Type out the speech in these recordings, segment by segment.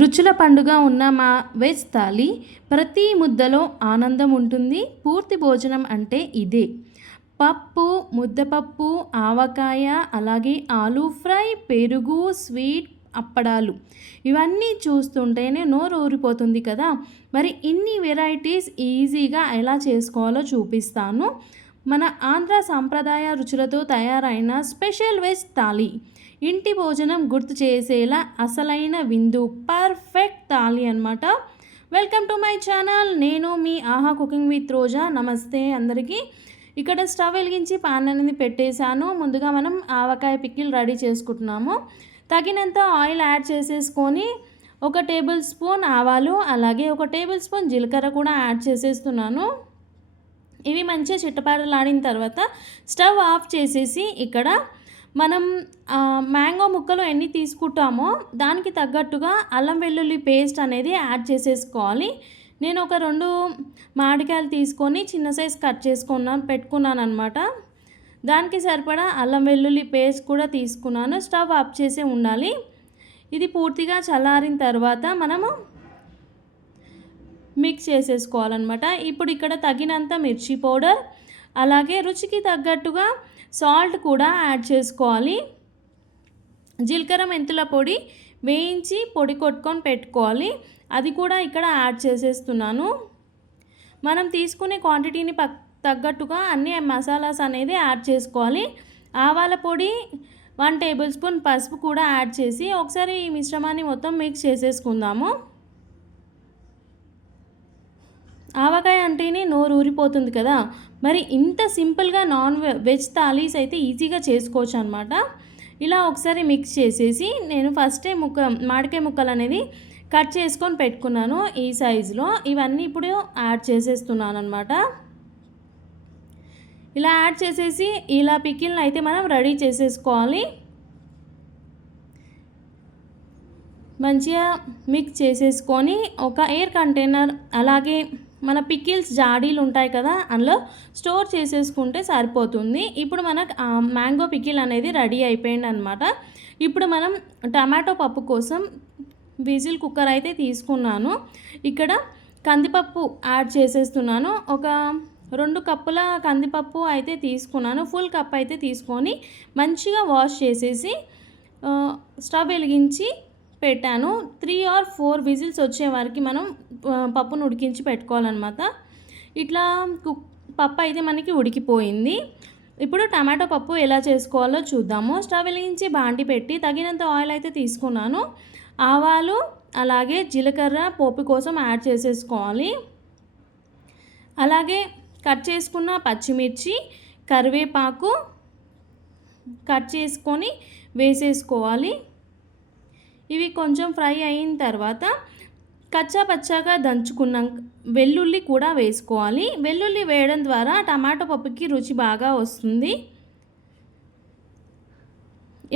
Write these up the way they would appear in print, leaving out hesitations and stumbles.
రుచుల పండుగ ఉన్న మా వెజ్ థాలీ ప్రతి ముద్దలో ఆనందం ఉంటుంది. పూర్తి భోజనం అంటే ఇదే. పప్పు, ముద్దపప్పు, ఆవకాయ, అలాగే ఆలూ ఫ్రై, పెరుగు, స్వీట్, అప్పడాలు ఇవన్నీ చూస్తుంటేనే నోరు ఊరిపోతుంది కదా! మరి ఇన్ని వెరైటీస్ ఈజీగా ఎలా చేసుకోవాలో చూపిస్తాను. మన ఆంధ్ర సాంప్రదాయ రుచులతో తయారైన స్పెషల్ వెజ్ థాలీ. ఇంటి భోజనం గుర్తు చేసేలా అసలైన విందు, పర్ఫెక్ట్ థాలీ అనమాట. Welcome to my channel. నేను మీ ఆహా కుకింగ్ విత్ రోజా. నమస్తే అందరికీ. ఇక్కడ స్టవ్ వెలిగించి పాన్ అనేది పెట్టేశాను. ముందుగా మనం ఆవకాయ పికిల్ రెడీ చేసుకుంటున్నాము. తగినంత ఆయిల్ యాడ్ చేసేసుకొని ఒక టేబుల్ స్పూన్ ఆవాలు, అలాగే ఒక టేబుల్ స్పూన్ జీలకర్ర కూడా యాడ్ చేసేస్తున్నాను. ఇవి మంచిగా చిట్టపటలాడిన తర్వాత స్టవ్ ఆఫ్ చేసేసి ఇక్కడ మనం మ్యాంగో ముక్కలు ఎన్ని తీసుకుంటామో దానికి తగ్గట్టుగా అల్లం వెల్లుల్లి పేస్ట్ అనేది యాడ్ చేసేసుకోవాలి. నేను ఒక 2 మామిడికాయలు తీసుకొని చిన్న సైజ్ కట్ పెట్టుకున్నాను అనమాట. దానికి సరిపడా అల్లం వెల్లుల్లి పేస్ట్ కూడా తీసుకున్నాను. స్టవ్ ఆఫ్ చేసే ఉండాలి. ఇది పూర్తిగా చల్లారిన తర్వాత మనము మిక్స్ చేసేసుకోవాలన్నమాట. ఇప్పుడు ఇక్కడ తగినంత మిర్చి పౌడర్, అలాగే రుచికి తగ్గట్టుగా సాల్ట్ కూడా యాడ్ చేసుకోవాలి. జీలకర్ర మెంతుల పొడి వేయించి పొడి కొట్టుకొని పెట్టుకోవాలి. అది కూడా ఇక్కడ యాడ్ చేసేస్తున్నాను. మనం తీసుకునే క్వాంటిటీని తగ్గట్టుగా అన్ని మసాలాస్ అనేది యాడ్ చేసుకోవాలి. ఆవాల పొడి 1 టేబుల్ స్పూన్, పసుపు కూడా యాడ్ చేసి ఒకసారి ఈ మిశ్రమాన్ని మొత్తం మిక్స్ చేసేసుకుందాము. ఆవకాయ అంటేనే నోరు ఊరిపోతుంది కదా! మరి ఇంత సింపుల్గా వెజ్ థాలీస్ అయితే ఈజీగా చేసుకోవచ్చు అనమాట. ఇలా ఒకసారి మిక్స్ చేసేసి నేను ఫస్టే మామిడికాయ ముక్కలు అనేది కట్ చేసుకొని పెట్టుకున్నాను ఈ సైజులో. ఇవన్నీ ఇప్పుడు యాడ్ చేసేస్తున్నాను అనమాట. ఇలా యాడ్ చేసేసి ఇలా పికిల్ని అయితే మనం రెడీ చేసేసుకోవాలి. మంచిగా మిక్స్ చేసేసుకొని ఒక ఎయిర్ కంటైనర్, అలాగే మన పికిల్స్ జాడీలు ఉంటాయి కదా, అందులో స్టోర్ చేసేసుకుంటే సరిపోతుంది. ఇప్పుడు మనకు మ్యాంగో పికిల్ అనేది రెడీ అయిపోయింది అనమాట. ఇప్పుడు మనం టమాటో పప్పు కోసం విజిల్ కుక్కర్ అయితే తీసుకున్నాను. ఇక్కడ కందిపప్పు యాడ్ చేసేస్తున్నాను. ఒక 2 కప్పుల కందిపప్పు అయితే తీసుకున్నాను. ఫుల్ కప్ అయితే తీసుకొని మంచిగా వాష్ చేసేసి స్టవ్ వెలిగించి పెట్టాను. 3 or 4 విజిల్స్ వచ్చే వరకు మనం పప్పును ఉడికించి పెట్టుకోవాలన్నమాట. ఇట్లా పప్పు అయితే మనకి ఉడికిపోయింది. ఇప్పుడు టమాటో పప్పు ఎలా చేసుకోవాలో చూద్దాము. స్టవ్ వెలిగించి బాండి పెట్టి తగినంత ఆయిల్ అయితే తీసుకున్నాను. ఆవాలు, అలాగే జీలకర్ర పోపు కోసం యాడ్ చేసేసుకోవాలి. అలాగే కట్ చేసుకున్న పచ్చిమిర్చి, కరివేపాకు కట్ చేసుకొని వేసేసుకోవాలి. ఇవి కొంచెం ఫ్రై అయిన తర్వాత కచ్చా పచ్చాగా దంచుకున్న వెల్లుల్లి కూడా వేసుకోవాలి. వెల్లుల్లి వేయడం ద్వారా టమాటో పప్పుకి రుచి బాగా వస్తుంది.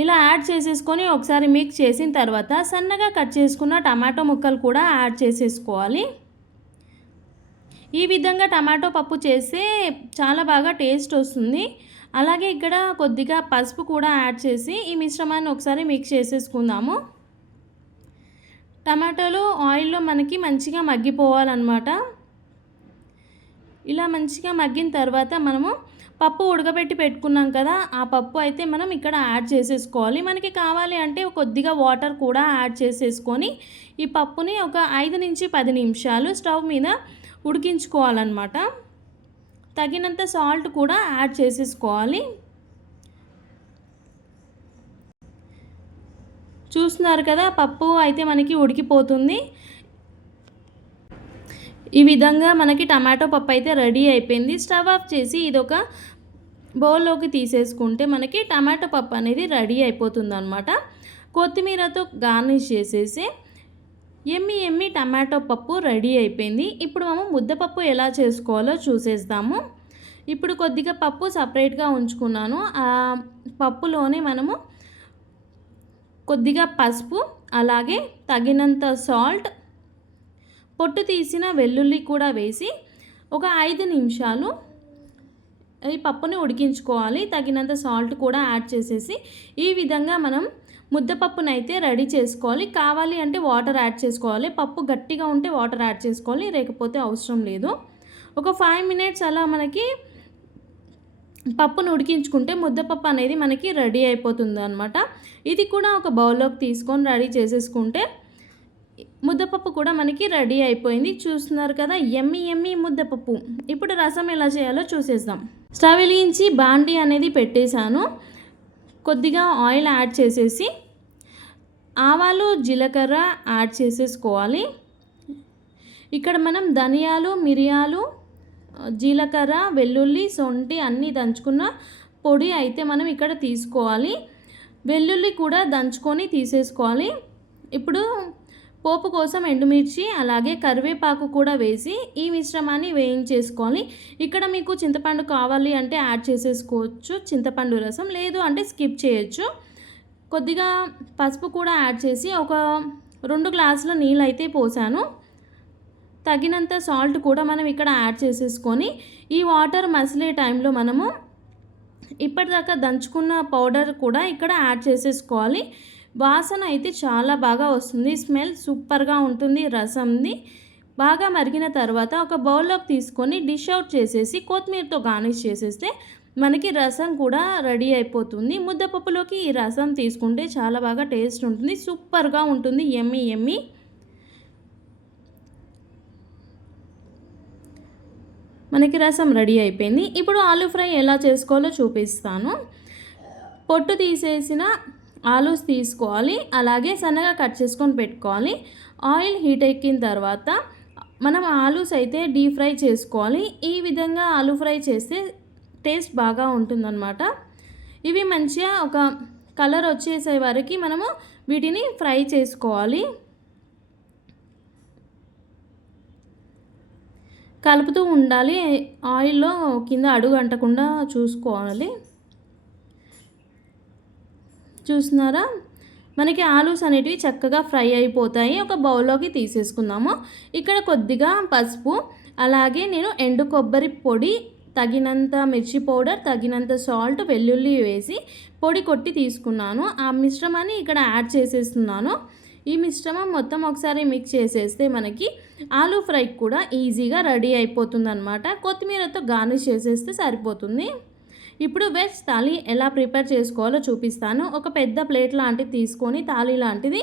ఇలా యాడ్ చేసేసుకొని ఒకసారి మిక్స్ చేసిన తర్వాత సన్నగా కట్ చేసుకున్న టమాటో ముక్కలు కూడా యాడ్ చేసేసుకోవాలి. ఈ విధంగా టమాటో పప్పు చేస్తే చాలా బాగా టేస్ట్ వస్తుంది. అలాగే ఇక్కడ కొద్దిగా పసుపు కూడా యాడ్ చేసి ఈ మిశ్రమాన్ని ఒకసారి మిక్స్ చేసేసుకుందాము. టమాటాలు ఆయిల్లో మనకి మంచిగా మగ్గిపోవాలన్నమాట. ఇలా మంచిగా మగ్గిన తర్వాత మనము పప్పు ఉడకబెట్టి పెట్టుకున్నాం కదా, ఆ పప్పు అయితే మనం ఇక్కడ యాడ్ చేసేసుకోవాలి. మనకి కావాలి అంటే కొద్దిగా వాటర్ కూడా యాడ్ చేసేసుకొని ఈ పప్పుని ఒక 5 నుంచి 10 నిమిషాలు స్టవ్ మీద ఉడికించుకోవాలన్నమాట. తగినంత సాల్ట్ కూడా యాడ్ చేసేసుకోవాలి. చూస్తున్నారు కదా, పప్పు అయితే మనకి ఉడికిపోతుంది. ఈ విధంగా మనకి టమాటో పప్పు అయితే రెడీ అయిపోయింది. స్టవ్ ఆఫ్ చేసి ఇదొక బౌల్లోకి తీసేసుకుంటే మనకి టమాటో పప్పు అనేది రెడీ అయిపోతుంది అనమాట. కొత్తిమీరతో గార్నిష్ చేసేసి ఎమ్మి టమాటో పప్పు రెడీ అయిపోయింది. ఇప్పుడు మనం ముద్దపప్పు ఎలా చేసుకోవాలో చూసేద్దాము. ఇప్పుడు కొద్దిగా పప్పు సపరేట్గా ఉంచుకున్నాను. ఆ పప్పులోనే మనము కొద్దిగా పసుపు, అలాగే తగినంత సాల్ట్, పొట్టు తీసిన వెల్లుల్లి కూడా వేసి ఒక 5 నిమిషాలు ఈ పప్పుని ఉడికించుకోవాలి. తగినంత సాల్ట్ కూడా యాడ్ చేసేసి ఈ విధంగా మనం ముద్దపప్పునైతే రెడీ చేసుకోవాలి. కావాలి అంటే వాటర్ యాడ్ చేసుకోవాలి. పప్పు గట్టిగా ఉంటే వాటర్ యాడ్ చేసుకోవాలి, లేకపోతే అవసరం లేదు. ఒక 5 మినిట్స్ అలా మనకి పప్పును ఉడికించుకుంటే ముద్దపప్పు అనేది మనకి రెడీ అయిపోతుందన్నమాట. ఇది కూడా ఒక బౌల్లోకి తీసుకొని రెడీ చేసేసుకుంటే ముద్దపప్పు కూడా మనకి రెడీ అయిపోయింది. చూస్తున్నారు కదా, యమ్మీ యమ్మీ ముద్దపప్పు. ఇప్పుడు రసం ఎలా చేయాలో చూసేద్దాం. స్టవ్ వెలిగించి బాండీ అనేది పెట్టేశాను. కొద్దిగా ఆయిల్ యాడ్ చేసేసి ఆవాలు జీలకర్ర యాడ్ చేసేసుకోవాలి. ఇక్కడ మనం ధనియాలు, మిరియాలు, జీలకర్ర, వెల్లుల్లి, సొంటి అన్నీ దంచుకున్న పొడి అయితే మనం ఇక్కడ తీసుకోవాలి. వెల్లుల్లి కూడా దంచుకొని తీసేసుకోవాలి. ఇప్పుడు పోపు కోసం ఎండుమిర్చి అలాగే కరివేపాకు కూడా వేసి ఈ మిశ్రమాన్ని వేయించేసుకోవాలి. ఇక్కడ మీకు చింతపండు కావాలి అంటే యాడ్ చేసేసుకోవచ్చు, చింతపండు రసం, లేదు అంటే స్కిప్ చేయొచ్చు. కొద్దిగా పసుపు కూడా యాడ్ చేసి ఒక 2 గ్లాసుల నీళ్ళు అయితే పోసాను. తగినంత సాల్ట్ కూడా మనం ఇక్కడ యాడ్ చేసేసుకొని ఈ వాటర్ మసిలే టైంలో మనము ఇప్పటిదాకా దంచుకున్న పౌడర్ కూడా ఇక్కడ యాడ్ చేసేసుకోవాలి. వాసన అయితే చాలా బాగా వస్తుంది, స్మెల్ సూపర్గా ఉంటుంది రసంది. బాగా మరిగిన తర్వాత ఒక బౌల్లోకి తీసుకొని డిష్ అవుట్ చేసేసి కొత్తిమీరతో గార్నిష్ చేసేస్తే మనకి రసం కూడా రెడీ అయిపోతుంది. ముద్దపప్పులోకి ఈ రసం తీసుకుంటే చాలా బాగా టేస్ట్ ఉంటుంది, సూపర్గా ఉంటుంది, యమ్మీ యమ్మీ. మనకి రసం రెడీ అయిపోయింది. ఇప్పుడు ఆలూ ఫ్రై ఎలా చేసుకోవాలో చూపిస్తాను. పొట్టు తీసేసిన ఆలూస్ తీసుకోవాలి, అలాగే సన్నగా కట్ చేసుకొని పెట్టుకోవాలి. ఆయిల్ హీట్ ఎక్కిన తర్వాత మనం ఆలూస్ అయితే డీప్ ఫ్రై చేసుకోవాలి. ఈ విధంగా ఆలూ ఫ్రై చేస్తే టేస్ట్ బాగా ఉంటుందన్నమాట. ఇవి మంచిగా ఒక కలర్ వచ్చేసే వరకు మనము వీటిని ఫ్రై చేసుకోవాలి. కలుపుతూ ఉండాలి, ఆయిల్లో కింద అడుగు అంటకుండా చూసుకోవాలి. చూస్తున్నారా, మనకి ఆలూస్ అనేటివి చక్కగా ఫ్రై అయిపోతాయి. ఒక బౌల్లోకి తీసేసుకుందాము. ఇక్కడ కొద్దిగా పసుపు, అలాగే నేను ఎండు కొబ్బరి పొడి, తగినంత మిర్చి పౌడర్, తగినంత సాల్ట్, వెల్లుల్లి వేసి పొడి కొట్టి తీసుకున్నాను. ఆ మిశ్రమాన్ని ఇక్కడ యాడ్ చేసేస్తున్నాను. ఈ మిశ్రమం మొత్తం ఒకసారి మిక్స్ చేసేస్తే మనకి ఆలూ ఫ్రై కూడా ఈజీగా రెడీ అయిపోతుందన్నమాట. కొత్తిమీరతో గార్నిష్ చేసేస్తే సరిపోతుంది. ఇప్పుడు వెజ్ థాలీ ఎలా ప్రిపేర్ చేసుకోవాలో చూపిస్తాను. ఒక పెద్ద ప్లేట్ లాంటిది తీసుకొని థాలీ లాంటిది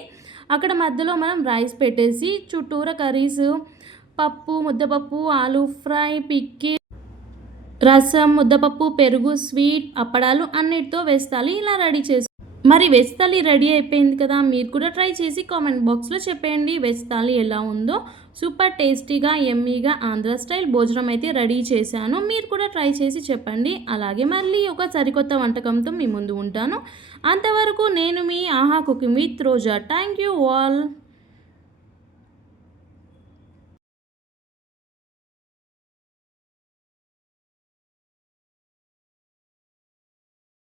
అక్కడ మధ్యలో మనం రైస్ పెట్టేసి చుట్టూరా కర్రీస్, పప్పు, ముద్దపప్పు, ఆలూ ఫ్రై, పిక్కిల్, రసం, ముద్దపప్పు, పెరుగు, స్వీట్, అప్పడాలు అన్నిటితో వెజ్ థాలీ ఇలా రెడీ చేసి మరి వెజ్ థాలీ రెడీ అయిపోయింది కదా. మీరు కూడా ట్రై చేసి కామెంట్ బాక్స్లో చెప్పండి వెజ్ థాలీ ఎలా ఉందో. సూపర్ టేస్టీగా యమ్మీగా ఆంధ్ర స్టైల్ భోజనం అయితే రెడీ చేశాను. మీరు కూడా ట్రై చేసి చెప్పండి. అలాగే మళ్ళీ ఒక సరికొత్త వంటకంతో మీ ముందు ఉంటాను. అంతవరకు నేను మీ ఆహా cooking with Roja. Thank you all.